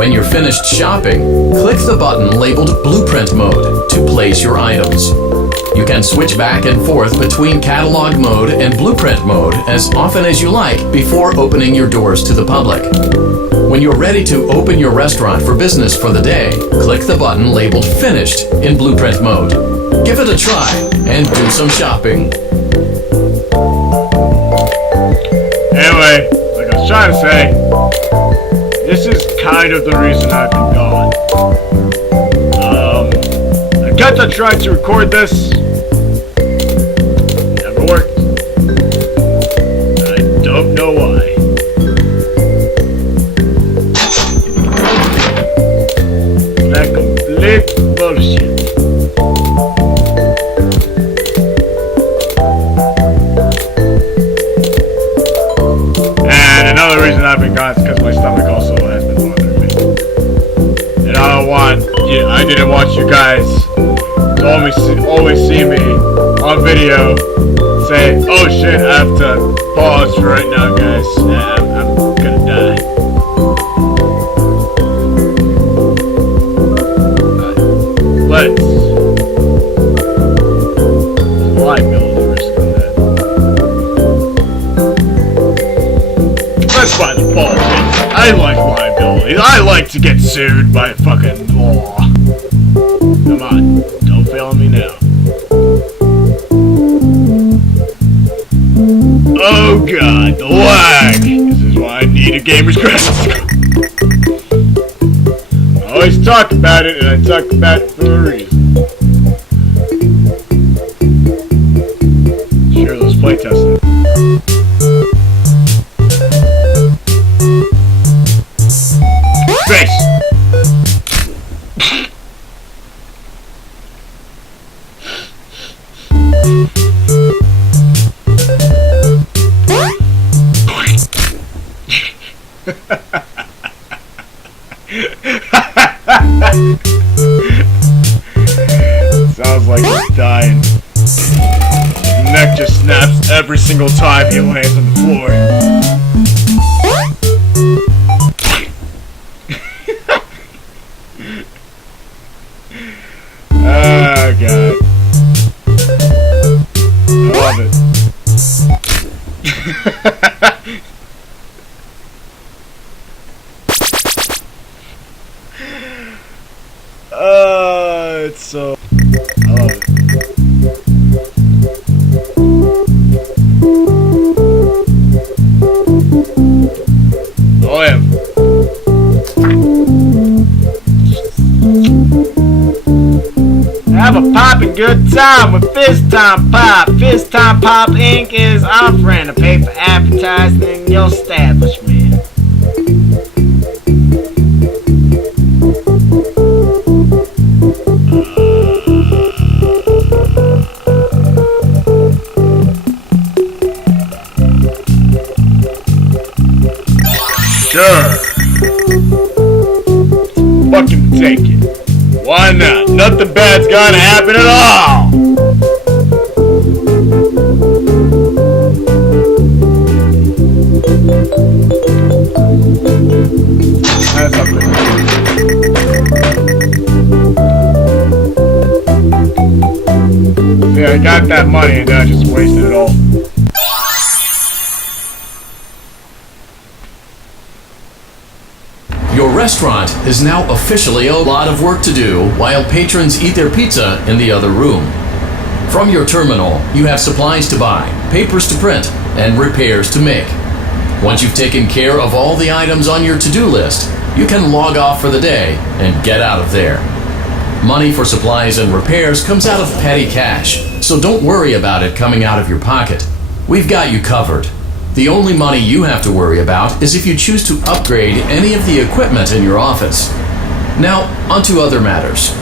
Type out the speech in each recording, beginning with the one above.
When you're finished shopping, click the button labeled Blueprint Mode to place your items. You can switch back and forth between Catalog Mode and Blueprint Mode as often as you like before opening your doors to the public. When you're ready to open your restaurant for business for the day, click the button labeled Finished in Blueprint Mode. Give it a try and do some shopping. Anyway, like I was trying to say, this is kind of the reason I've been gone. I kept on trying to record this. Never worked. I don't know why. That complete bullshit. And another reason I've been gone is because my stomach also has been bothering me. And I didn't want you guys to always see me on video say, oh shit, I have to pause for right now, guys. I'm gonna die. Let's liability risk on that. Let's find the politics. I like liability. I like to get sued by fucking law. Come on, don't fail me now. Oh god, the lag! This is why I need a gamer's graphics card. I always talk about it, and I talk about it for a reason. Sure, let's play testing. Face! Sounds like he's dying. His neck just snaps every single time he lands on the floor. Oh god. I love it. It's so... I love it. Oh yeah. Have a poppin' good time with Fizz Time Pop. Fizz Time Pop Inc. is offering to pay for advertising in your establishment. Sure. Fucking take it. Why not? Nothing bad's gonna happen at all! That's something. Yeah, I got that money and then I just wasted it all. Your restaurant is now officially a lot of work to do while patrons eat their pizza in the other room. From your terminal, you have supplies to buy, papers to print, and repairs to make. Once you've taken care of all the items on your to-do list, you can log off for the day and get out of there. Money for supplies and repairs comes out of petty cash, so don't worry about it coming out of your pocket. We've got you covered. The only money you have to worry about is if you choose to upgrade any of the equipment in your office. Now, onto other matters.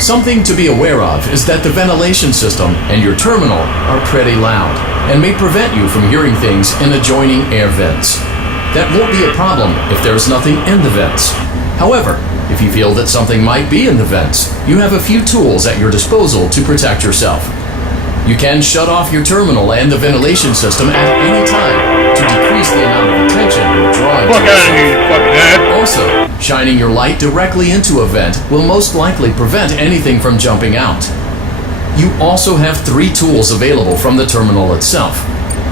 Something to be aware of is that the ventilation system and your terminal are pretty loud and may prevent you from hearing things in adjoining air vents. That won't be a problem if there's nothing in the vents. However, if you feel that something might be in the vents, you have a few tools at your disposal to protect yourself. You can shut off your terminal and the ventilation system at any time to decrease the amount of attention you're drawing to yourself. Also, Shining your light directly into a vent will most likely prevent anything from jumping out. You also have 3 tools available from the terminal itself.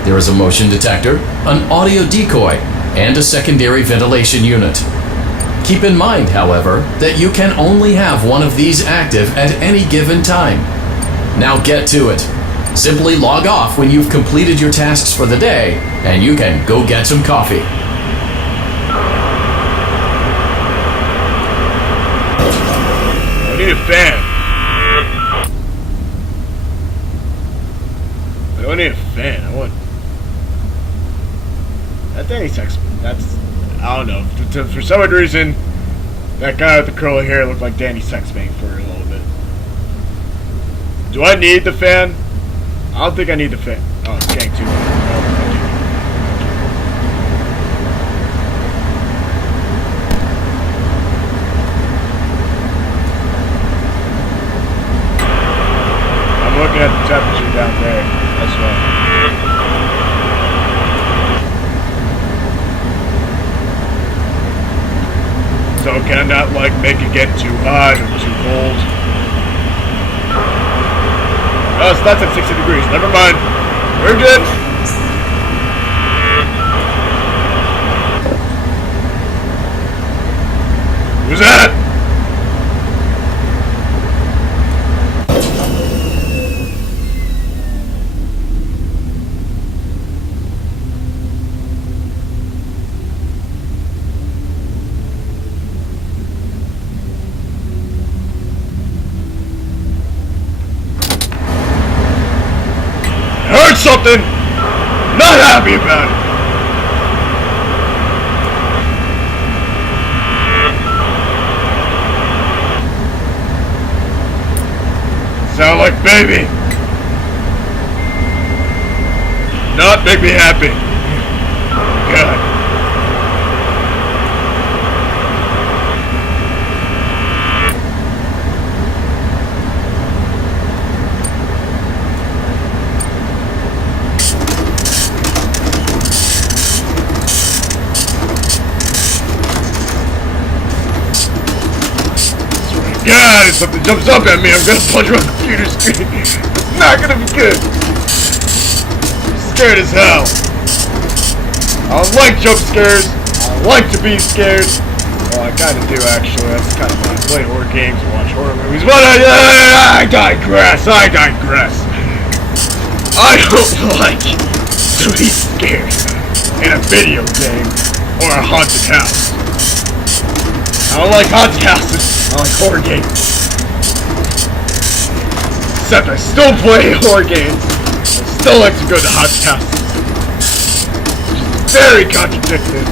There is a motion detector, an audio decoy, and a secondary ventilation unit. Keep in mind, however, that you can only have one of these active at any given time. Now get to it. Simply log off when you've completed your tasks for the day, and you can go get some coffee. I need a fan. I don't need a fan. I want... That Danny Sex... That's... I don't know. For some odd reason, that guy with the curly hair looked like Danny Sexbang for a little bit. Do I need the fan? I don't think I need the fan. Oh, it's getting too loud. I'm looking at the temperature down there. That's fine. So can I not, like, make it get too hot or too cold? Oh, so that's at 60 degrees. Never mind. We're good. Who's that? Something not happy about it. Sound like baby. Not make me happy. God. God, if something jumps up at me, I'm gonna punch my computer screen. It's not gonna be good. I'm scared as hell. I don't like jump scares. I like to be scared. Well, I kinda do actually. That's kind of why I play horror games and watch horror movies. But I digress. I don't like to be scared in a video game or a haunted house. I don't like haunted houses. I like horror games. Except I still play horror games. I still like to go to haunted houses. Which is very contradictory.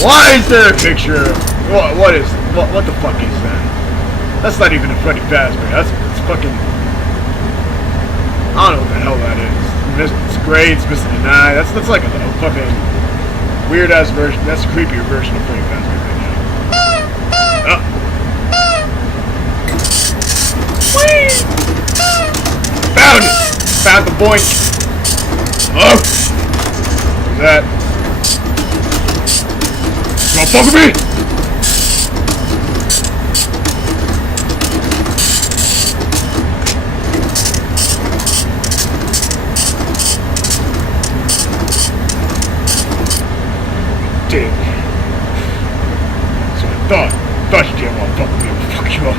Why is there a picture? What the fuck is that? That's not even a Freddy Fazbear. That's fucking... I don't know what the hell that is. It's gray, it's missing an eye. That's like a fucking weird ass version. That's a creepier version of Freddy Fazbear. Found it! Found the boink! Oh! What's that? You wanna fuck with me? Dick. That's what I thought. Thought you didn't want to fuck with me. I'll fuck you up.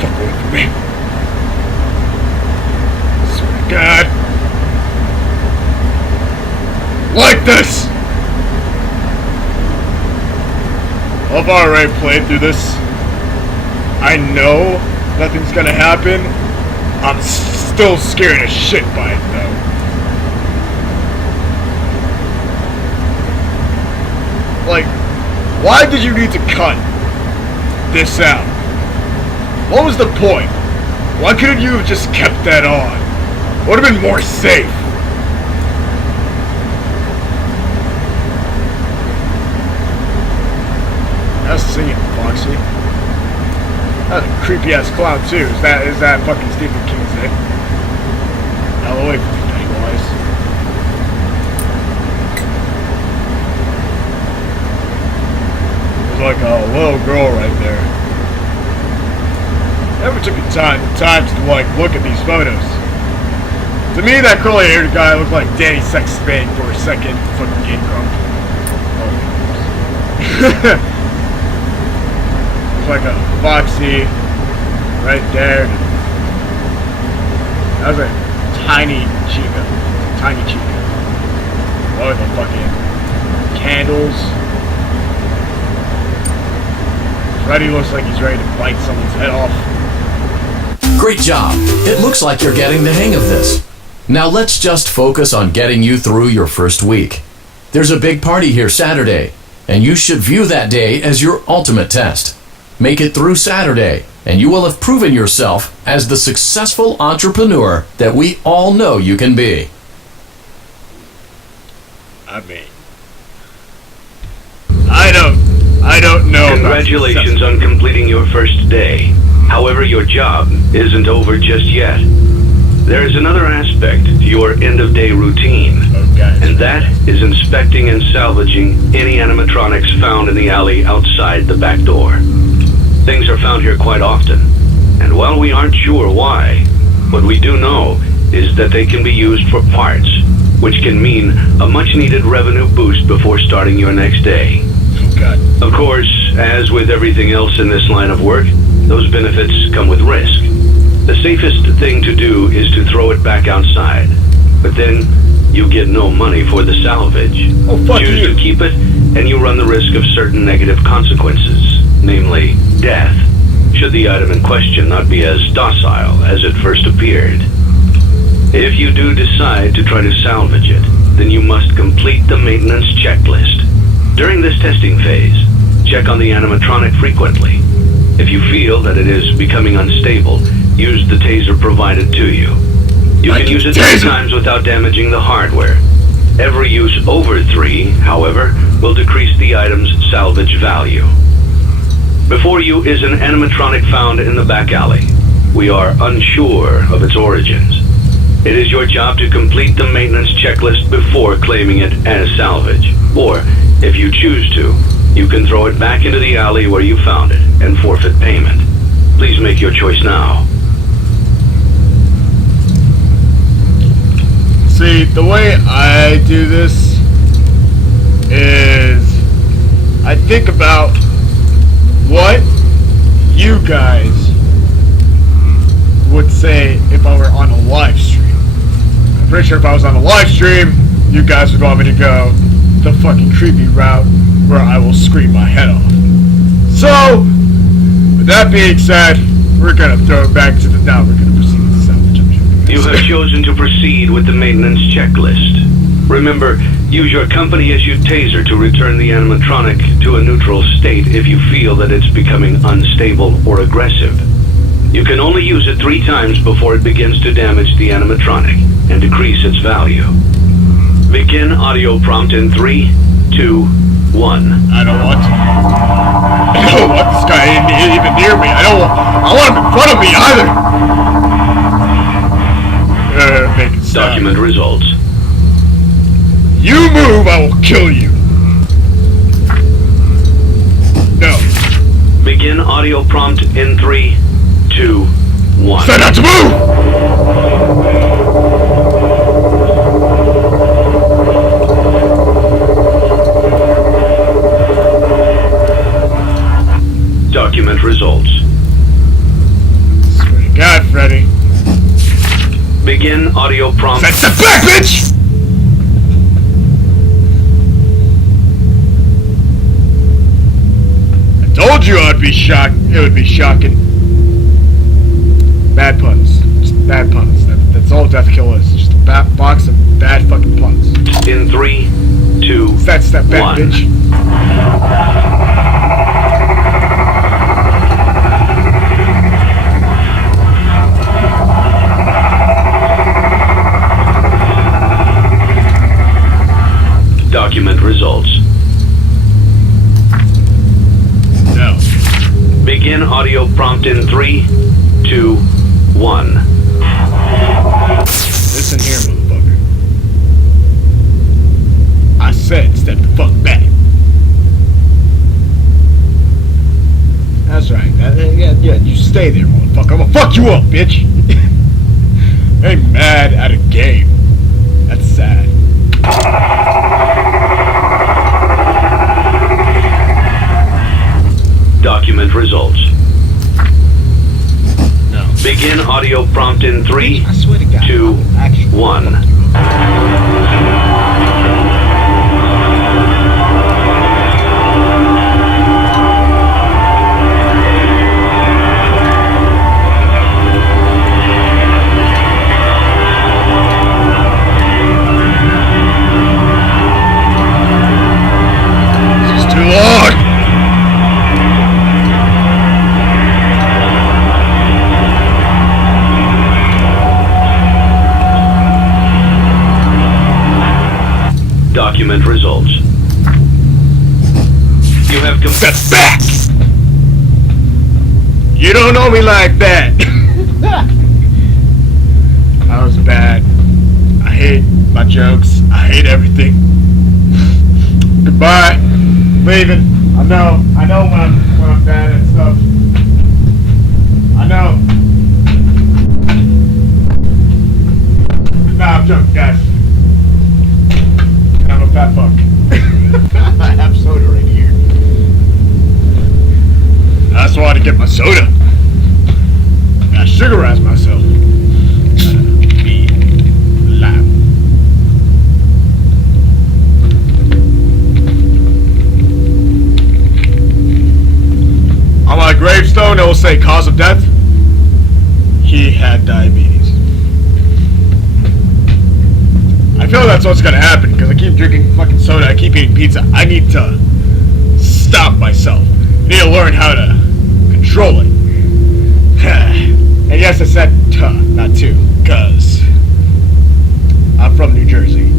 Fuck away from me. I swear to God. Like this! I've already played through this. I know nothing's gonna happen. I'm still scared as shit by it though. Like, why did you need to cut this out? What was the point? Why couldn't you have just kept that on? Would have been more safe. That's singing, Foxy. That's a creepy ass clown too. Is that fucking Stephen King's name? Hell away from Pennywise. little girl right there. Never took the time to like look at these photos. To me, that curly-haired guy looked like Danny Sexton for a second. Fucking Game Grump. Looks like a Foxy right there. That was a tiny chica. Tiny chica. What are the fucking candles? Freddy looks like he's ready to bite someone's head off. Great job. It looks like you're getting the hang of this. Now let's just focus on getting you through your first week. There's a big party here Saturday, and you should view that day as your ultimate test. Make it through Saturday, and you will have proven yourself as the successful entrepreneur that we all know you can be. I mean, I don't know. Congratulations on completing your first day. However, your job isn't over just yet. There is another aspect to your end-of-day routine, and that is inspecting and salvaging any animatronics found in the alley outside the back door. Things are found here quite often, and while we aren't sure why, what we do know is that they can be used for parts, which can mean a much-needed revenue boost before starting your next day. Of course, as with everything else in this line of work, those benefits come with risk. The safest thing to do is to throw it back outside, but then you get no money for the salvage. Oh, fuck Choose you. to keep it, and you run the risk of certain negative consequences, namely death, should the item in question not be as docile as it first appeared. If you do decide to try to salvage it, then you must complete the maintenance checklist. During this testing phase, check on the animatronic frequently. If you feel that it is becoming unstable, use the taser provided to you. You can use it 3 times without damaging the hardware. Every use over 3, however, will decrease the item's salvage value. Before you is an animatronic found in the back alley. We are unsure of its origins. It is your job to complete the maintenance checklist before claiming it as salvage. Or, if you choose to, you can throw it back into the alley where you found it and forfeit payment. Please make your choice now. See, the way I do this is I think about what you guys would say if I were on a live stream. I'm pretty sure if I was on a live stream, you guys would want me to go the fucking creepy route where I will scream my head off. So, with that being said, we're gonna throw it back to the now. We're gonna proceed with the salvage. You have chosen to proceed with the maintenance checklist. Remember, use your company-issued taser to return the animatronic to a neutral state if you feel that it's becoming unstable or aggressive. You can only use it 3 times before it begins to damage the animatronic and decrease its value. Begin audio prompt in 3, 2, 1. I don't want to. I don't want this guy even near me. I want him in front of me either. Make it stop. Document results. You move, I will kill you. No. Begin audio prompt in 3, 2, 1. Set out to move! Document results. Swear to God, Freddy. Begin audio prompt. Set step back, bitch! I told you I'd be shocked. It would be shocking. Bad puns. Just bad puns. That's all DeathKill is. Just a box of bad fucking puns. In 3, 2, Set step back, 1. bitch. Document results. No. Begin audio prompt in 3, 2, 1. Listen here, motherfucker. I said step the fuck back. Yeah, you stay there, motherfucker. I'm gonna fuck you up, bitch. I'm mad at a game. That's sad. Document results. No. Begin audio prompt in 3, I swear to God, 2, 1. This is too long. Document results. You have That's back. You don't know me like that. That was bad. I hate my jokes. I hate everything. Goodbye. Leaving. I know when I'm bad at stuff. I know. Nah, I'm joking, guys. I'm a fat fuck. I have soda right here. I just wanted to get my soda. I sugarize myself. Be loud. On my gravestone, it will say cause of death. He had diabetes. I feel that's what's gonna happen because I keep drinking fucking soda. I keep eating pizza. I need to stop myself. I need to learn how to control it. And yes, I said not to, because I'm from New Jersey.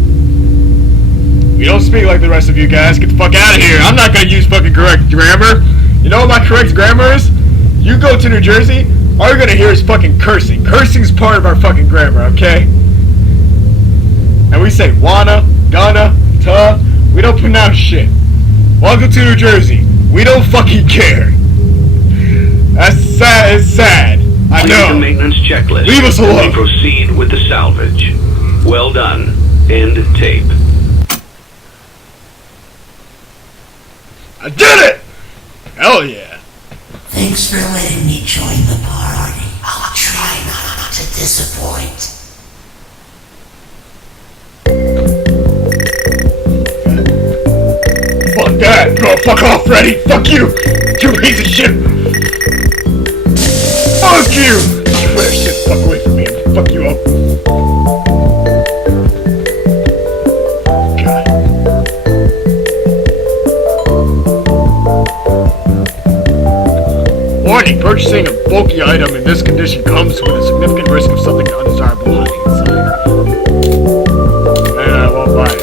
We don't speak like the rest of you guys. Get the fuck out of here. I'm not gonna use fucking correct grammar. You know what my correct grammar is? You go to New Jersey, all you're gonna hear is fucking cursing. Cursing's part of our fucking grammar, okay? And we say wanna, gonna, tuh. We don't pronounce shit. Welcome to New Jersey. We don't fucking care. That's sad. It's sad. I Complete the know. maintenance checklist. Leave us alone. And proceed with the salvage. Well done. End tape. I did it! Hell yeah. Thanks for letting me join the party. I'll try not to disappoint. Fuck that. No, fuck off, Freddy. Fuck you. You piece of shit. Fuck you. Swear shit. Fuck away from me. I'm gonna fuck you up. God. Warning, purchasing a bulky item in this condition comes with a significant risk of something undesirable hiding inside. And I won't buy it.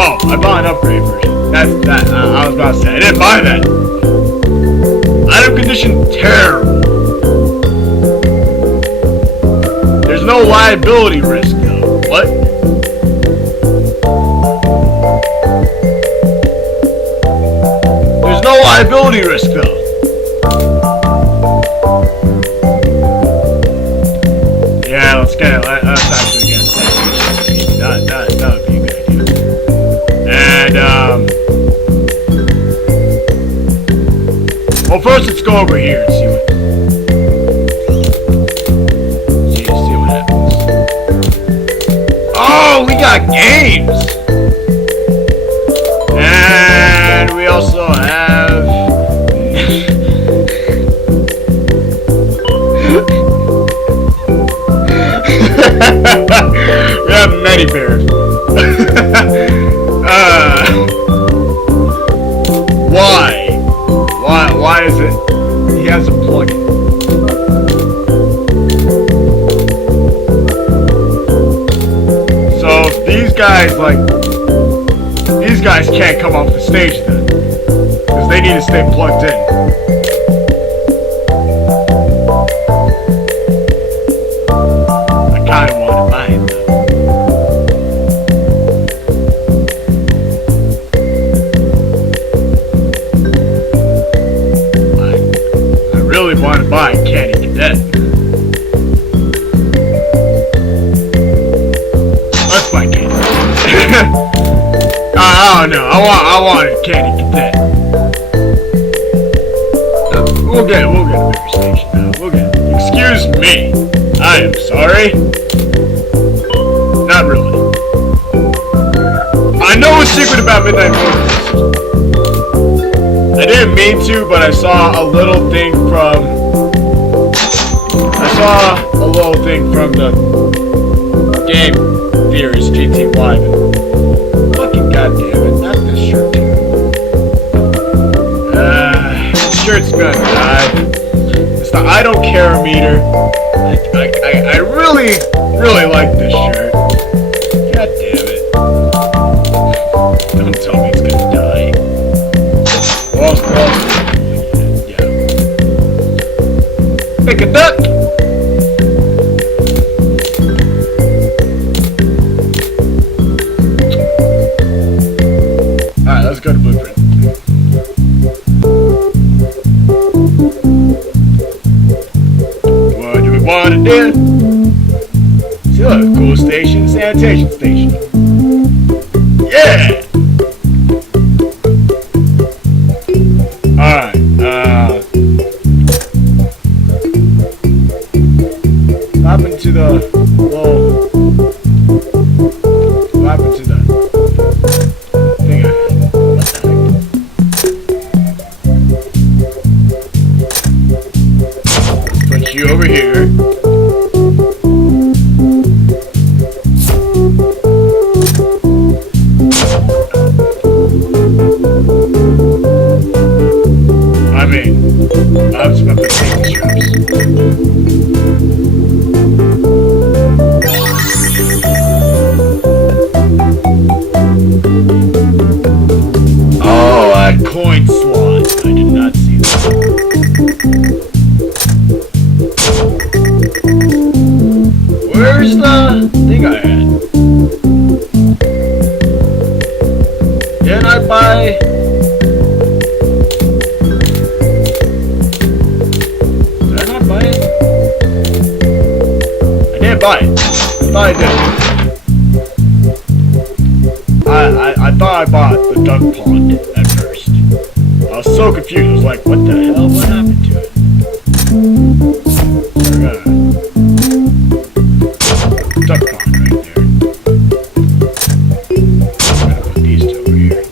Oh, I bought an upgrade version. That's that. I was about to say, I didn't buy that. Item condition terrible. There's no liability risk though. What? There's no liability risk though. Yeah, let's get it. Let's actually get it. That would be a good idea. And well, first let's go over here and see what happens. Oh, we got games. And we also have we have many bears. Why is it? He has a plugin. So if these guys can't come off the stage then, because they need to stay plugged in. I kind of want to buy it though. no, I want a candy cadet. We'll get a bigger station now. We'll get it. Excuse me. I am sorry. Not really. I know a secret about Midnight Motors. I didn't mean to, but I saw a little thing from the game theorist GT Live. Fucking goddamn it, not this shirt. This shirt's gonna die. It's the I don't care meter. I really like this shirt. God damn it. Don't tell me it's gonna die. Lost. Yeah. Make a duck! Alright, let's go to Blueprint. What do we want to do? See, look, cool station, sanitation station. Yeah! Alright, what happened to the, what happened to the thing I had? What the heck? Put you over here. I'm just about to take the straps. Oh, a coin slot. I did not see that. Where's the thing I had? Didn't I buy... Buy it. I thought I did. I thought I bought the duck pond at first. I was so confused. I was like, what the hell? What happened to it? Duck pond right there. I'm gonna put these two over here.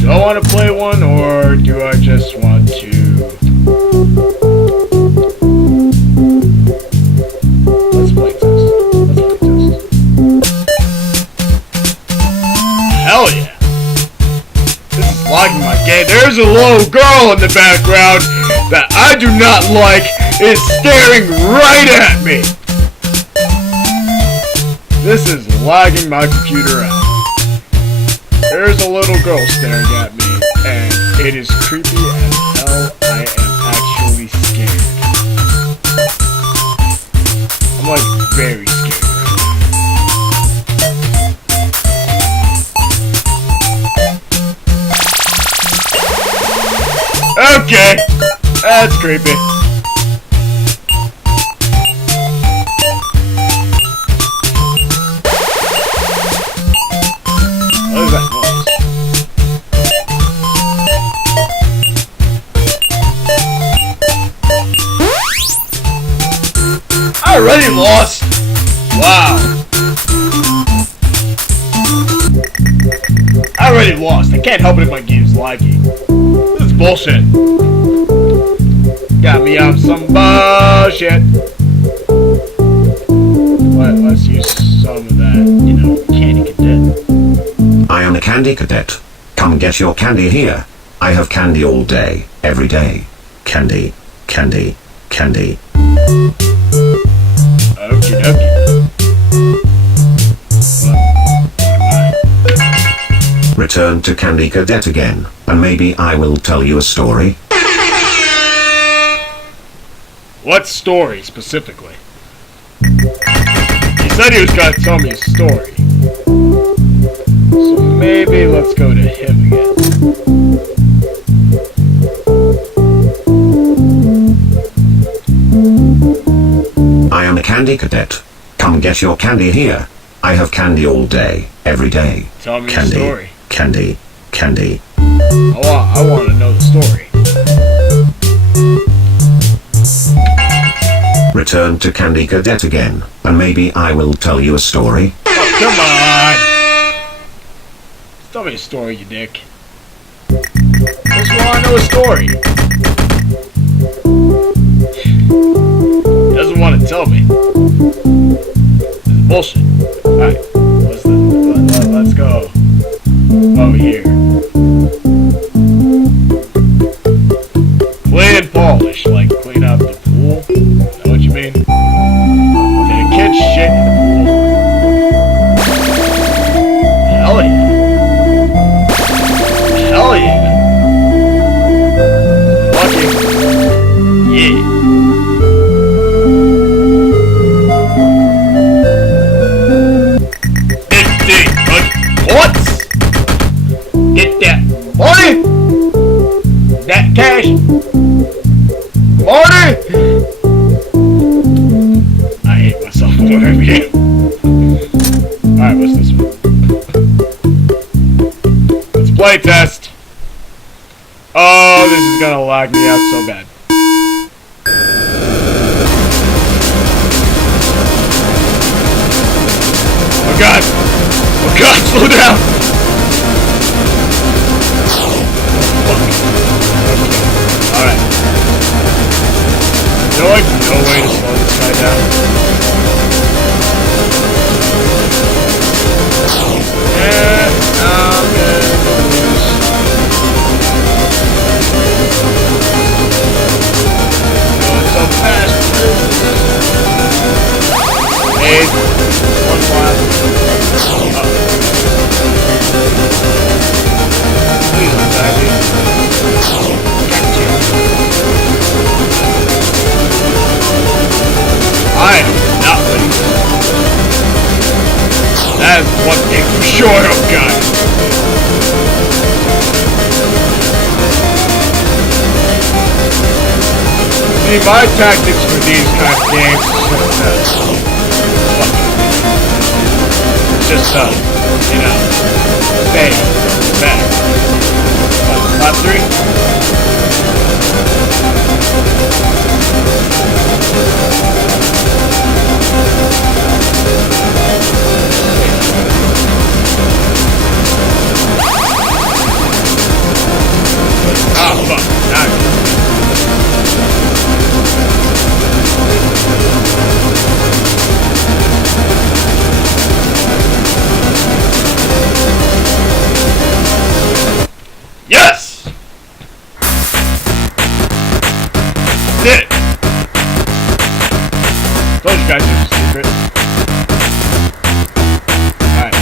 Do I want to play one, or do I just want to... Let's play test. Hell yeah! This is logging my game. There's a little girl in the background that I do not like is staring right at me! This is lagging my computer out. There's a little girl staring at me, and it is creepy as hell. I am actually scared. I'm like very scared right now. Okay, that's creepy. What is that noise? I already lost. Wow. I already lost. I can't help it if my game's lagging. This is bullshit. Got me on some bullshit. Let's use some of that, candy cadet. I am a candy cadet. Come get your candy here. I have candy all day, every day. Candy, candy, candy. Okie dokie. Return to Candy Cadet again, and maybe I will tell you a story. What story, specifically? He said he was gonna tell me a story. So maybe let's go to him again. candy cadet. Come get your candy here. I have candy all day, every day. Tell me Candy, the story. candy, candy. I want to know the story. Return to Candy Cadet again, and maybe I will tell you a story. Oh, come on! Tell me a story, you dick. Just want to know a story. Doesn't want to tell me. It's bullshit. Alright, let's go over here. Clean and polish, like clean out the pool. Is that what you mean? Did a kid shit in the pool? Hell yeah. Hell yeah. Fucking yeah. What? Get that money, that cash, money. I hate myself for whatever you. Alright, what's this one? Let's play test. Oh, this is gonna lag me out so bad. Oh god! Oh god, slow down! Alright. There's like no way to slow this guy down. And I'm gonna lose. Going so fast. Hey, one lap. Please don't die, dude. I am not winning. That is one thing for sure, oh god. See, my tactics for these kind of games is just, you know, stay back. Top 3? Oh, fuck. Yes! Did it! Told you guys it was a secret. Alright.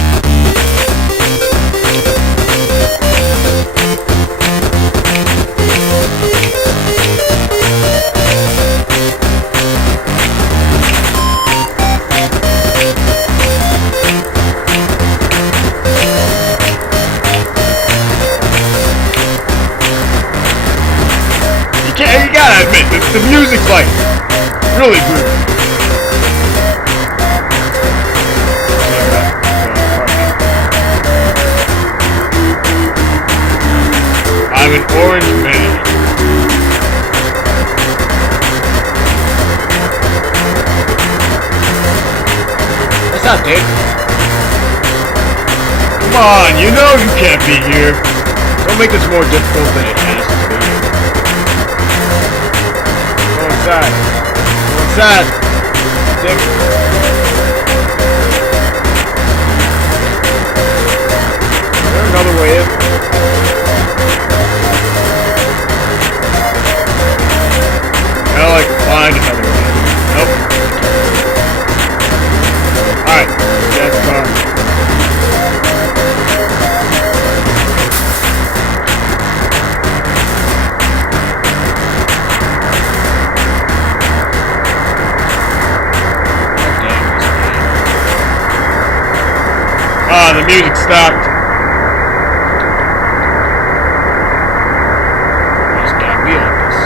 You gotta admit, the music's like really good. I'm an orange man. What's up, dude? Come on, you know you can't be here. Don't make this more difficult than it has to be. Go inside. Go inside. Dick. Is there another way in? Hell, I can find another way in. Nope. Alright, that's car. The music stopped. Just gotta be like this.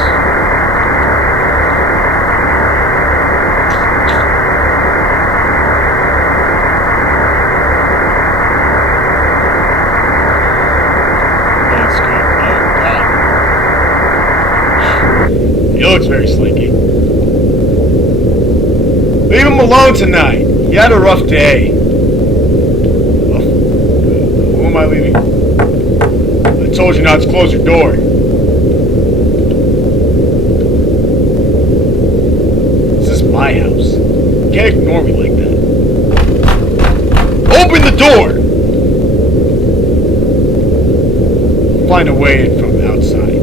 looks very slinky. Leave him alone tonight. He had a rough day. Who am I leaving? I told you not to close your door. This is my house. You can't ignore me like that. Open the door! Find a way in from outside.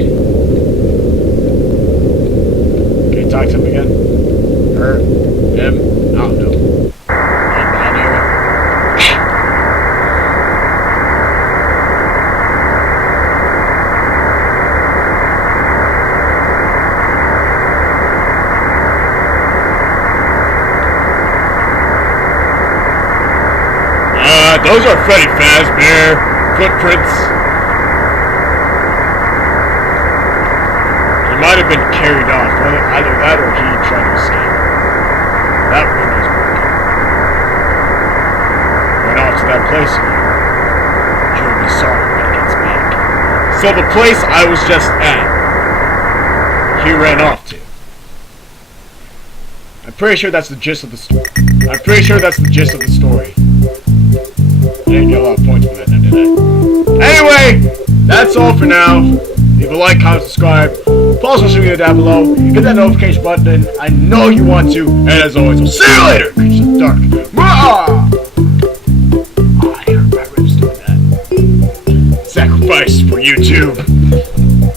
Can you talk to him again? Her? Him? I don't know. Right down here. Those are Freddy Fazbear footprints. He might have been carried off. Either that or he tried to escape. That window's broken. Went off to that place again. He'll be sorry when he gets back. So the place I was just at, he ran off to. I'm pretty sure that's the gist of the story. I didn't get a lot of points for that, did I? Anyway, that's all for now. Leave a like, comment, subscribe. Follow social media down below. Hit that notification button. I know you want to. And as always, we'll see you later. Creatures of the dark. I heard my ribs doing that. Sacrifice for YouTube.